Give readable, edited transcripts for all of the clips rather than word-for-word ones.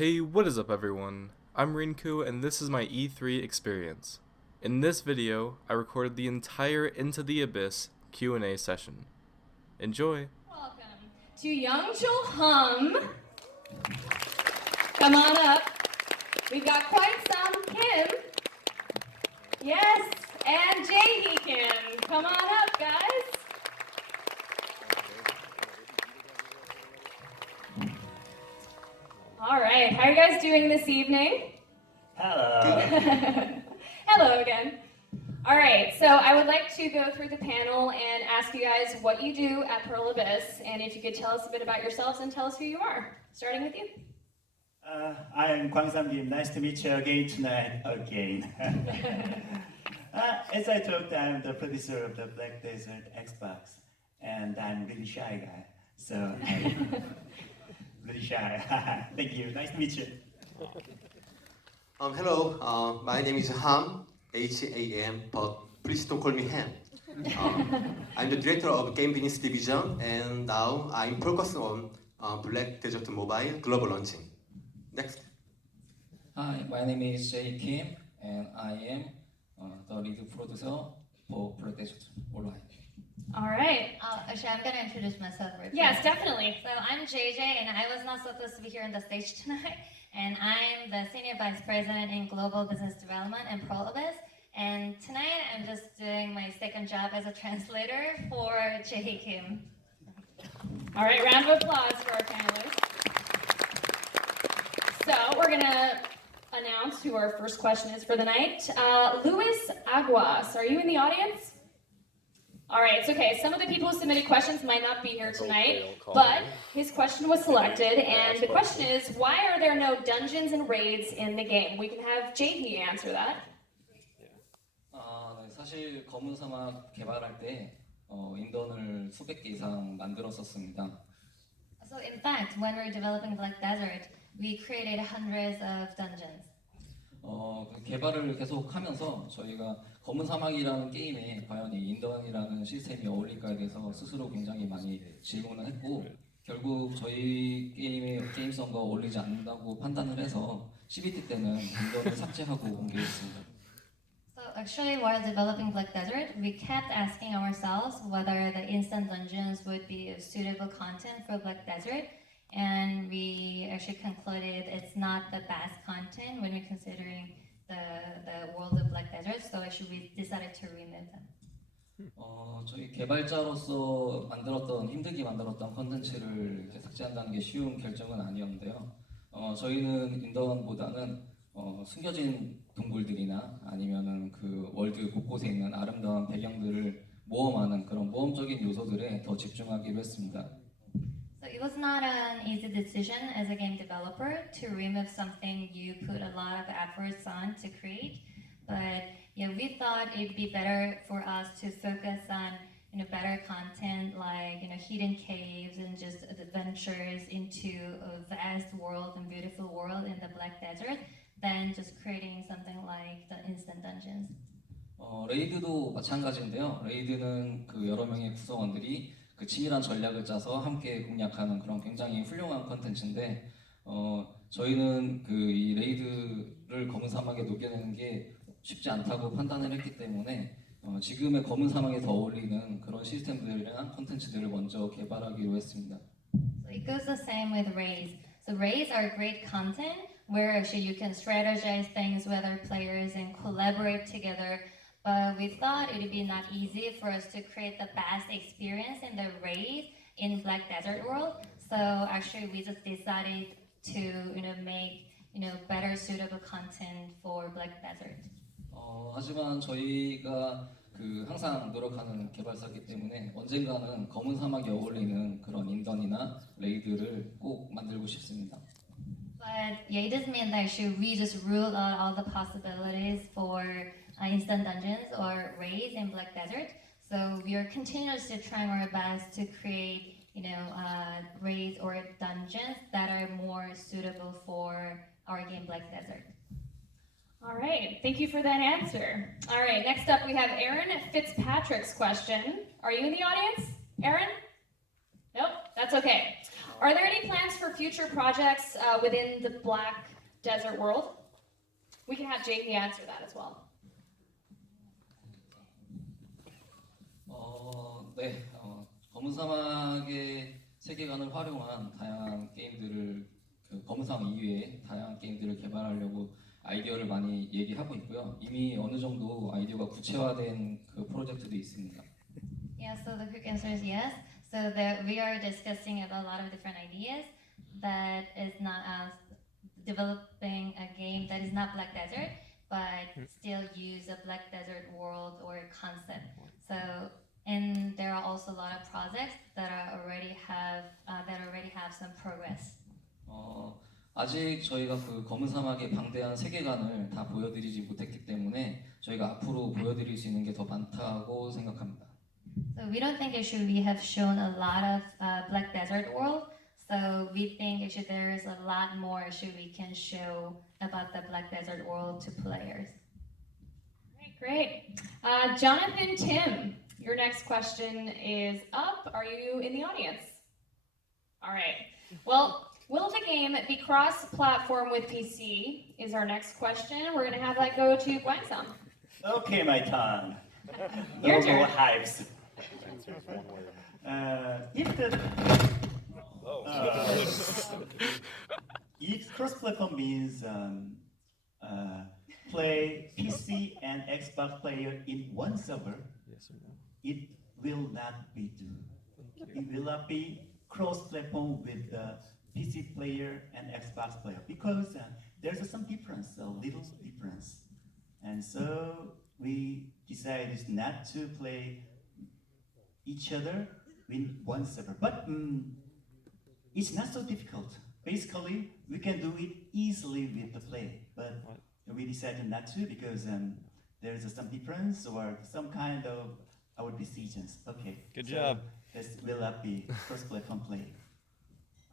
Hey, what is up everyone? I'm Rinku and this is my E3 experience. In this video, I recorded the entire Into the Abyss Q&A session. Enjoy! Welcome to Youngchul Hum. Come on up. We've got quite some Kim. Yes, and Jae Kim. Come on up, guys. All right, how are you guys doing this evening? Hello. Hello again. All right, so I would like to go through the panel and ask you guys what you do at Pearl Abyss, and if you could tell us a bit about yourselves and tell us who you are. Starting with you. I'm Kwang Sam-Kim. Nice to meet you again tonight. As I talked, I'm the producer of the Black Desert Xbox, and I'm really shy guy. So I'm really shy. Thank you. Nice to meet you. Hello, my name is Ham, H-A-M, but please don't call me Ham. I'm the director of Game Business Division, and now I'm focused on Black Desert Mobile global launching. Next. Hi, my name is Jae Kim, and I am the lead producer for Black Desert Online. All right. Actually, I'm gonna introduce myself right Yes, definitely. So I'm JJ, and I was not supposed to be here on the stage tonight. And I'm the Senior Vice President in Global Business Development in Pearl Abyss. And tonight, I'm just doing my second job as a translator for Jae Kim. All right, round of applause for our panelists. So we're gonna announce who our first question is for the night. Luis Aguas, are you in the audience? All right, it's okay. Some of the people who submitted questions might not be here tonight, but his question was selected, and the question is, why are there no dungeons and raids in the game? We can have JP answer that. 네, 사실 검은 사막 개발할 때 인던을 수백 개 이상 만들었었습니다. So in fact, when we're developing Black Desert, we created hundreds of dungeons. 그 개발을 계속 하면서 저희가 검은 사막이라는 게임에 과연 이 인던이라는 시스템이 어울릴까에 대해서 스스로 굉장히 많이 질문을 했고 결국 저희 게임의 게임성과 어울리지 않는다고 판단을 해서 CBT 때는 인던을 삭제하고 공개했습니다. So actually, while developing Black Desert, we kept asking ourselves whether the instant dungeons would be a suitable content for Black Desert, and we actually concluded it's not the best content when we're considering the world of Black Desert. So actually, we decided to remove them. 저희 개발자로서 힘들게 만들었던 컨텐츠를 이제 삭제한다는 게 쉬운 결정은 아니었는데요. 저희는 인던보다는 숨겨진 동굴들이나 아니면은 그 월드 곳곳에 있는 아름다운 배경들을 모험하는 그런 모험적인 요소들에 더 집중하기로 했습니다. So it was not an easy decision as a game developer to remove something you put a lot of efforts on to create, but yeah, we thought it'd be better for us to focus on better content like hidden caves and just adventures into a vast world and beautiful world in the Black Desert than just creating something like the instant dungeons. 레이드도 마찬가지인데요. 레이드는 그 여러 명의 구성원들이 그 치밀한 전략을 짜서 함께 공략하는 그런 굉장히 훌륭한 컨텐츠인데 저희는 그 이 레이드를 검은 사막에 녹여내는 게 쉽지 않다고 판단을 했기 때문에 지금의 검은 사막에 더 어울리는 그런 시스템들이랑 컨텐츠들을 먼저 개발하기로 했습니다. So it goes the same with raids. So raids are great content where actually you can strategize things with other players and collaborate together. But we thought it would be not easy for us to create the best experience in the raid in Black Desert world. So actually we just decided to make better suitable content for Black Desert. 하지만 저희가 그 항상 노력하는 개발사이기 때문에 언젠가는 검은 사막에 어울리는 그런 인던이나 레이드를 꼭 만들고 싶습니다. But yeah, it doesn't mean that we just rule out all the possibilities for instant dungeons or raids in Black Desert. So we are continuously trying our best to create, raids or dungeons that are more suitable for our game Black Desert. All right, thank you for that answer. All right, next up we have Aaron Fitzpatrick's question. Are you in the audience, Aaron? Nope, that's okay. Are there any plans for future projects within the Black Desert world? We can have Jakey answer that as well. 네, 검은 사막의 세계관을 활용한 다양한 게임들을 검은 사막 이외에 다양한 게임들을 개발하려고 아이디어를 많이 얘기하고 있고요. 이미 어느 정도 아이디어가 구체화된 그 프로젝트도 있습니다. Yeah, so the quick answer is yes. So that we are discussing about a lot of different ideas that is not developing a game that is not Black Desert, but still use a Black Desert world or concept. So, and there are also a lot of projects that already have some progress. 아직 저희가 그 검은 사막의 방대한 세계관을 다 보여드리지 못했기 때문에 저희가 앞으로 보여드릴 수 있는 게 더 많다고 생각합니다. So we don't think we have shown a lot of Black Desert world. So we think there is a lot more we can show about the Black Desert world to players. Great. Jonathan Tim, your next question is up. Are you in the audience? All right. Well, will the game be cross-platform with PC? Is our next question. We're going to have that go to Guangsam. Okay, my turn. Your No more turn. hypes. If cross-platform means play PC and Xbox player in one server, it will not be do. It will not be cross-platform with the PC player and Xbox player because there's some difference, a little difference, and so we decided not to play each other in one server. But it's not so difficult. Basically, we can do it easily with the play, but we decided not to because there's some difference or some kind of our decisions. Okay. Good job. This will not be cross-platform play.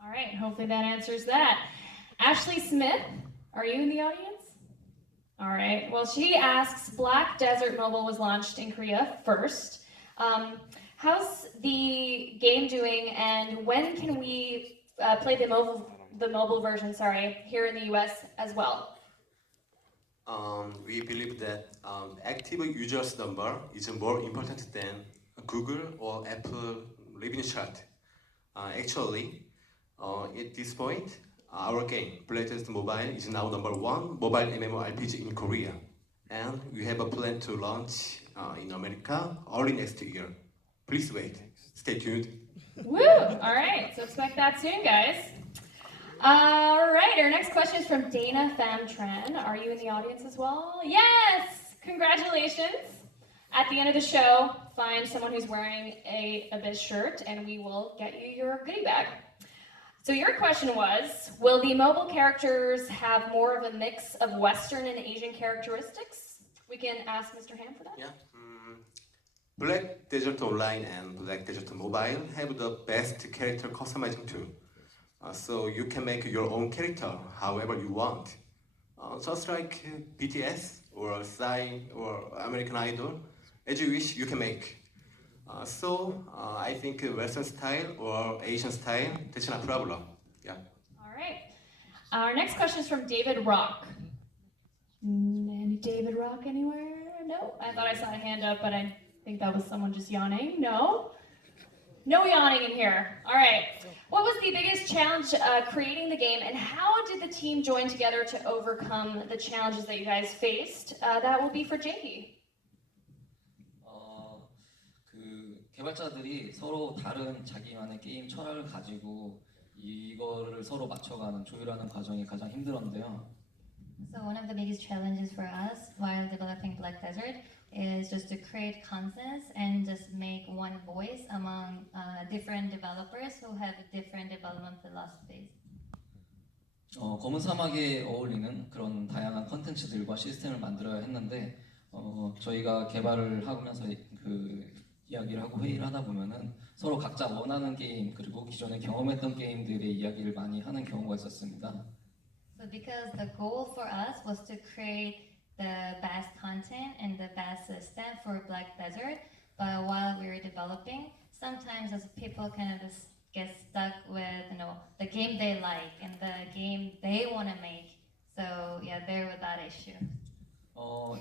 All right, hopefully that answers that. Ashley Smith, are you in the audience? All right, well, she asks, Black Desert Mobile was launched in Korea first. How's the game doing, and when can we play the mobile version, here in the US as well? We believe that active users number is more important than Google or Apple revenue chart. Actually, at this point, our game, Black Desert Mobile, is now #1 mobile MMORPG in Korea. And we have a plan to launch in America early next year. Please wait. Stay tuned. Woo! All right, so expect that soon, guys. All right, our next question is from Dana Famtran. Are you in the audience as well? Yes! Congratulations. At the end of the show, find someone who's wearing a Abyss shirt and we will get you your goodie bag. So your question was, will the mobile characters have more of a mix of Western and Asian characteristics? We can ask Mr. Ham for that. Yeah. Black Desert Online and Black Desert Mobile have the best character customizing tool. So you can make your own character however you want. Just like BTS or Psy or American Idol, as you wish you can make. So I think Western style or Asian style, that's not a problem. Yeah. All right. Our next question is from David Rock. Any David Rock anywhere? No? I thought I saw a hand up, but I think that was someone just yawning. No? No yawning in here. All right. What was the biggest challenge creating the game, and how did the team join together to overcome the challenges that you guys faced? That will be for Jakey. 그 개발자들이 서로 다른 자기만의 게임 철학을 가지고 이거를 서로 맞춰가는 조율하는 과정이 가장 힘들었는데요. So one of the biggest challenges for us while developing Black Desert is just to create consensus and just make one voice among different developers who have different development philosophies. 검은 사막에 어울리는 그런 다양한 컨텐츠들과 시스템을 만들어야 했는데 저희가 개발을 하면서 그 이야기를 하고 회의를 하다 보면은 서로 각자 원하는 게임 그리고 기존에 경험했던 게임들의 이야기를 많이 하는 경우가 있었습니다. So because the goal for us was to create the best content and the best system for Black Desert, but while we were developing, sometimes as people kind of just get stuck with the game they like and the game they want to make. So yeah, they're with that issue.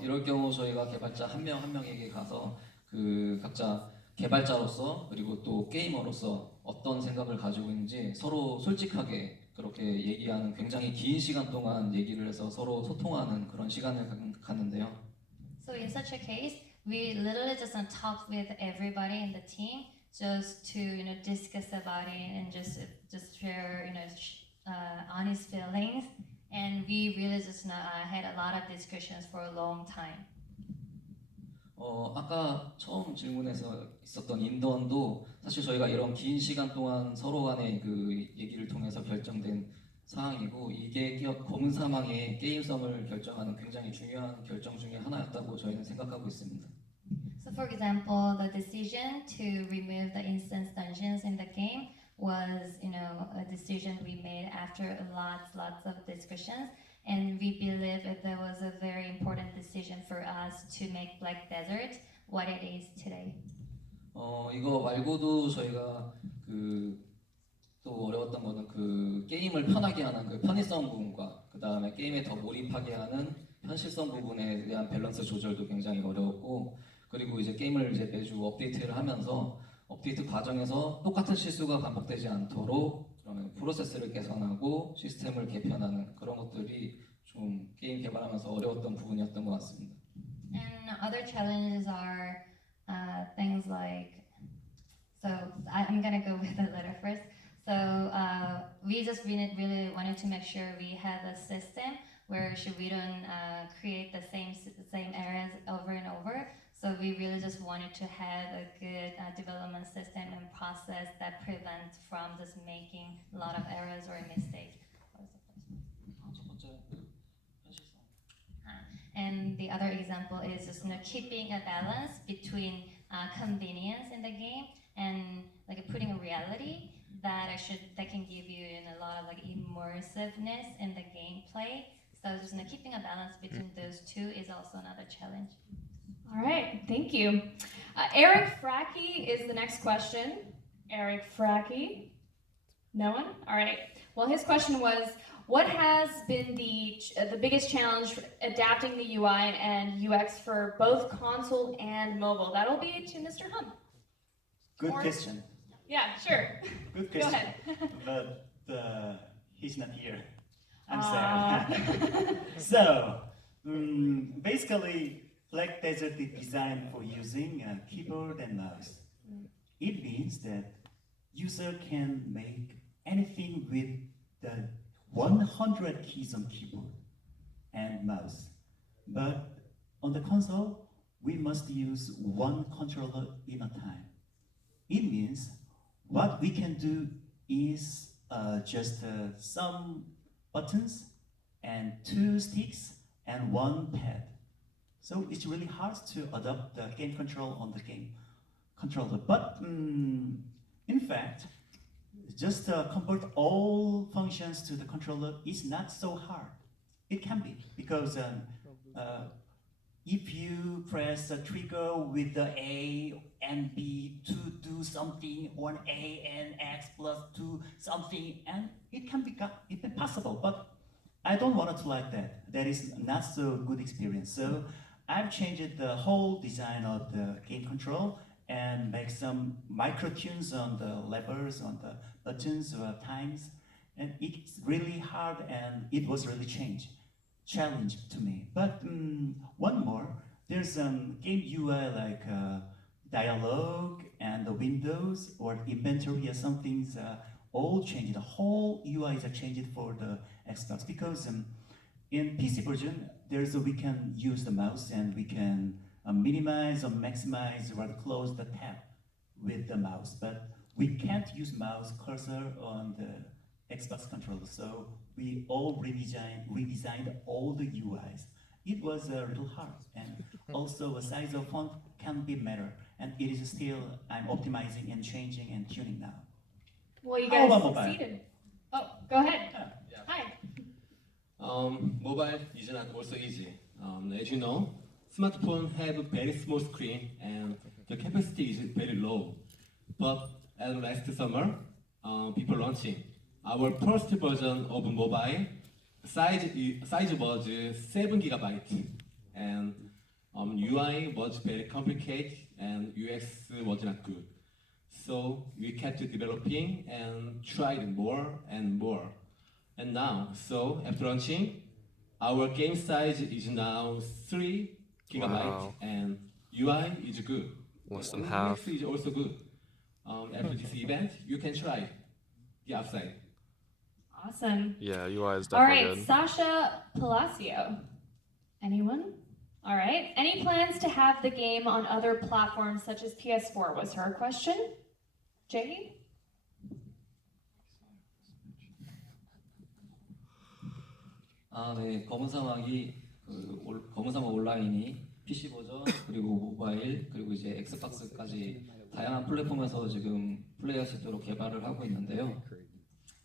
이럴 경우 저희가 개발자 한 명 한 명에게 가서 그 각자 개발자로서 그리고 또 게이머로서 어떤 생각을 가지고 있는지 서로 솔직하게 그렇게 얘기하는 굉장히 긴 시간 동안 얘기를 해서 서로 소통하는 그런 시간을 갖는데요. So in such a case, we literally just talk with everybody in the team just to discuss about it and just share honest feelings. And we really just had a lot of discussions for a long time. 아까 처음 질문에서 있었던 인턴도 사실 저희가 이런 긴 시간 동안 서로 간의 그 얘기를 통해서 결정된 사항이고 이게 검은 사망의 게임성을 결정하는 굉장히 중요한 결정 중에 하나였다고 저희는 생각하고 있습니다. So for example, the decision to remove the instance dungeons in the game was, a decision we made after lots of discussions, and we believe that was a very important decision for us to make Black Desert what it is today. 이거 말고도 저희가 또 어려웠던 거는 그 게임을 편하게 하는 그 편의성 부분과 그 다음에 게임에 더 몰입하게 하는 현실성 부분에 대한 밸런스 조절도 굉장히 어려웠고 그리고 이제 게임을 이제 매주 업데이트를 하면서 업데이트 과정에서 똑같은 실수가 반복되지 않도록 그러면 프로세스를 개선하고 시스템을 개편하는 그런 것들이 좀 게임 개발하면서 어려웠던 부분이었던 것 같습니다. And other challenges are things like, so I'm gonna go with the letter first. So we just really wanted to make sure we have a system where we don't create the same errors over and over. So we really just wanted to have a good development system and process that prevents from just making a lot of errors or mistakes. And the other example is just keeping a balance between convenience in the game and like putting a reality that can give you a lot of like immersiveness in the gameplay. So just keeping a balance between those two is also another challenge. All right, thank you. Eric Fracky is the next question. Eric Fracky? No one? All right. Well, his question was, what has been the biggest challenge for adapting the UI and UX for both console and mobile? That'll be to Mr. Hum. Good question. Yeah, sure. Good question. Go ahead. But he's not here. I'm sad. So basically, Black Desert is designed for using a keyboard and mouse. It means that user can make anything with the 100 keys on keyboard and mouse. But on the console, we must use one controller in a time. It means what we can do is just some buttons and 2 sticks and 1 pad. So it's really hard to adopt the game control on the game controller. But in fact, just convert all functions to the controller is not so hard. It can be, because if you press a trigger with the A and B to do something, or an A and X plus 2 something, and it can be possible. But I don't want it to like that. That is not so good experience. So I've changed the whole design of the game control and make some micro tunes on the levers, on the buttons or times, and it's really hard, and it was really challenge to me. But one more, there's game UI like dialogue and the windows or inventory or something's all changed. The whole UI is changed for the Xbox, because in PC version we can use the mouse and we can minimize or maximize or close the tab with the mouse, but we can't use mouse cursor on the Xbox controller. So we all redesigned all the UIs. It was a little hard, and also the size of font can be better, and it is still, I'm optimizing and changing and tuning now. Well, you How guys about mobile? succeeded. Oh, go ahead. Yeah. Hi. Mobile is not also easy. As you know, smartphones have a very small screen and the capacity is very low. But last summer, before launching. Our first version of mobile size was 7 gigabytes, and UI was very complicated and UX was not good. So we kept developing and tried more and more. And now, so after launching, our game size is now 3 gigabytes Wow. and UI is good. Less than And half. UX is also good. After this event, you can try the outside. Awesome. Yeah, UI is All definitely right, good. Sasha Palacio. Anyone? All right. Any plans to have the game on other platforms such as PS4 was her question. Jay? 네, 검은 사막이 검은 사막 온라인이 PC 버전 그리고 모바일 그리고 이제 엑스박스까지 다양한 플랫폼에서 지금 플레이할 수 있도록 개발을 하고 있는데요.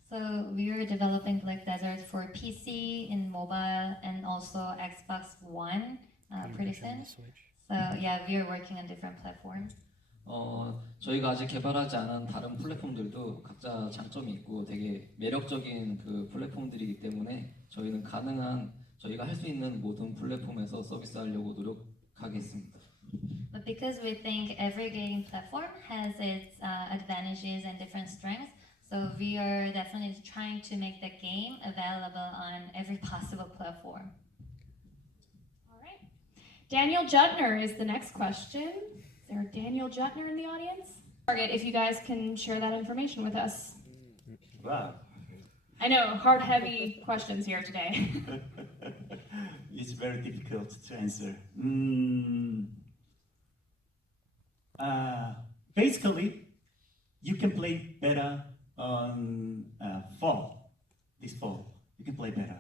So we are developing Black Desert for PC, in mobile, and also Xbox One pretty soon. So yeah, we are working on different platforms. 저희가 아직 개발하지 않은 다른 플랫폼들도 각자 장점이 있고 되게 매력적인 그 플랫폼들이기 때문에 저희는 저희가 할 수 있는 모든 플랫폼에서 서비스하려고 노력하겠습니다. But because we think every gaming platform has its advantages and different strengths, so we are definitely trying to make the game available on every possible platform. All right. Daniel Jutner is the next question. Is there a Daniel Jutner in the audience? Target, if you guys can share that information with us. Wow. I know, hard, heavy questions here today. It's very difficult to answer. Basically, you can play better on this fall. You can play better.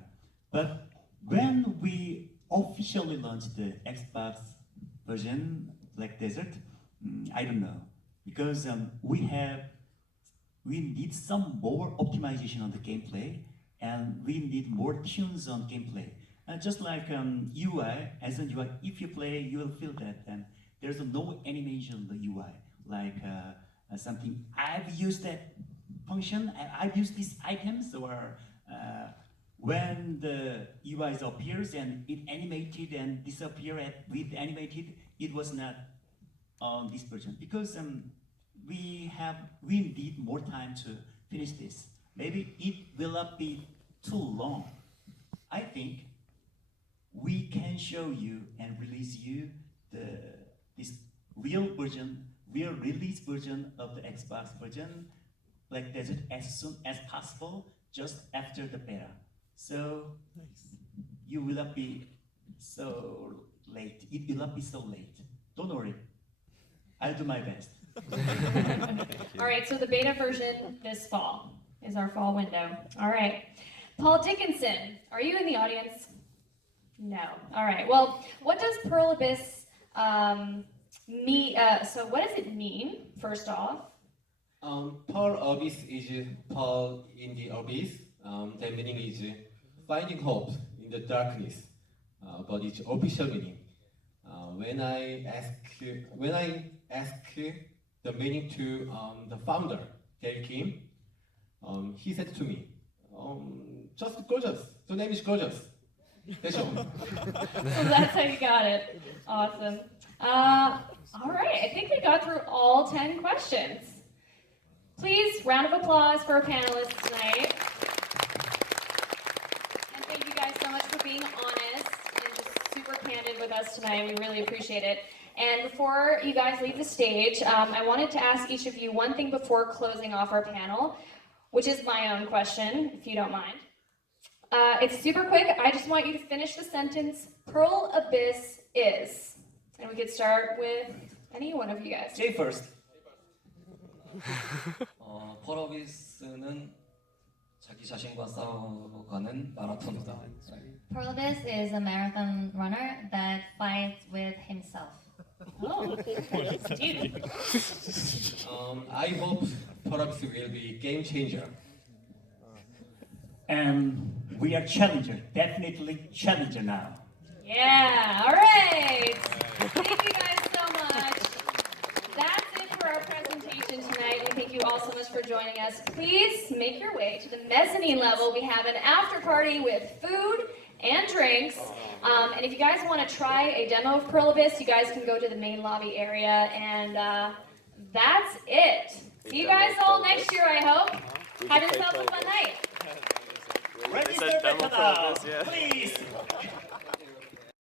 But when we officially launched the Xbox version, Black Desert, I don't know. Because we need some more optimization on the gameplay, and we need more tunes on gameplay. Just like UI, as an UI, if you play, you will feel that there's no animation on the UI. Like something, I've used that function, I've used these items, or when the UI appears and it animated and disappeared with animated, it was not on this version. Because we need more time to finish this. Maybe it will not be too long. I think we can show you and release you this real release version of the Xbox version, Black Desert, as soon as possible, just after the beta. So you will not be so late. It will not be so late. Don't worry. I'll do my best. All right, so the beta version this fall is our fall window. All right. Paul Dickinson, are you in the audience? No. All right. Well, what does Pearl Abyss mean? So what does it mean, first off? Pearl Abyss is Pearl in the Abyss. The meaning is finding hope in the darkness. But its official meaning. When I ask the meaning to the founder, Gary Kim, he said to me, just gorgeous. The name is gorgeous. That's all. So that's how you got it. Awesome. All right, I think we got through all 10 questions. Please, round of applause for our panelists tonight. And thank you guys so much for being honest and just super candid with us tonight. We really appreciate it. And before you guys leave the stage, I wanted to ask each of you one thing before closing off our panel, which is my own question, if you don't mind. It's super quick. I just want you to finish the sentence, Pearl Abyss is. And we could start with any one of you guys. Jay first. 펄어비스는 자기 자신과 싸워가는 마라톤이다. Pearl Abyss is a marathon runner that fights with himself. Oh, Steve. I hope Pearl Abyss will be game changer. And we are challenger, definitely challenger now. Yeah, all right. Thank you guys so much. That's it for our presentation tonight. We thank you all so much for joining us. Please make your way to the mezzanine level. We have an after party with food and drinks. And if you guys want to try a demo of Pluribus, you guys can go to the main lobby area. And that's it. See you guys all next year, I hope. Have yourselves a fun night. Register for the please.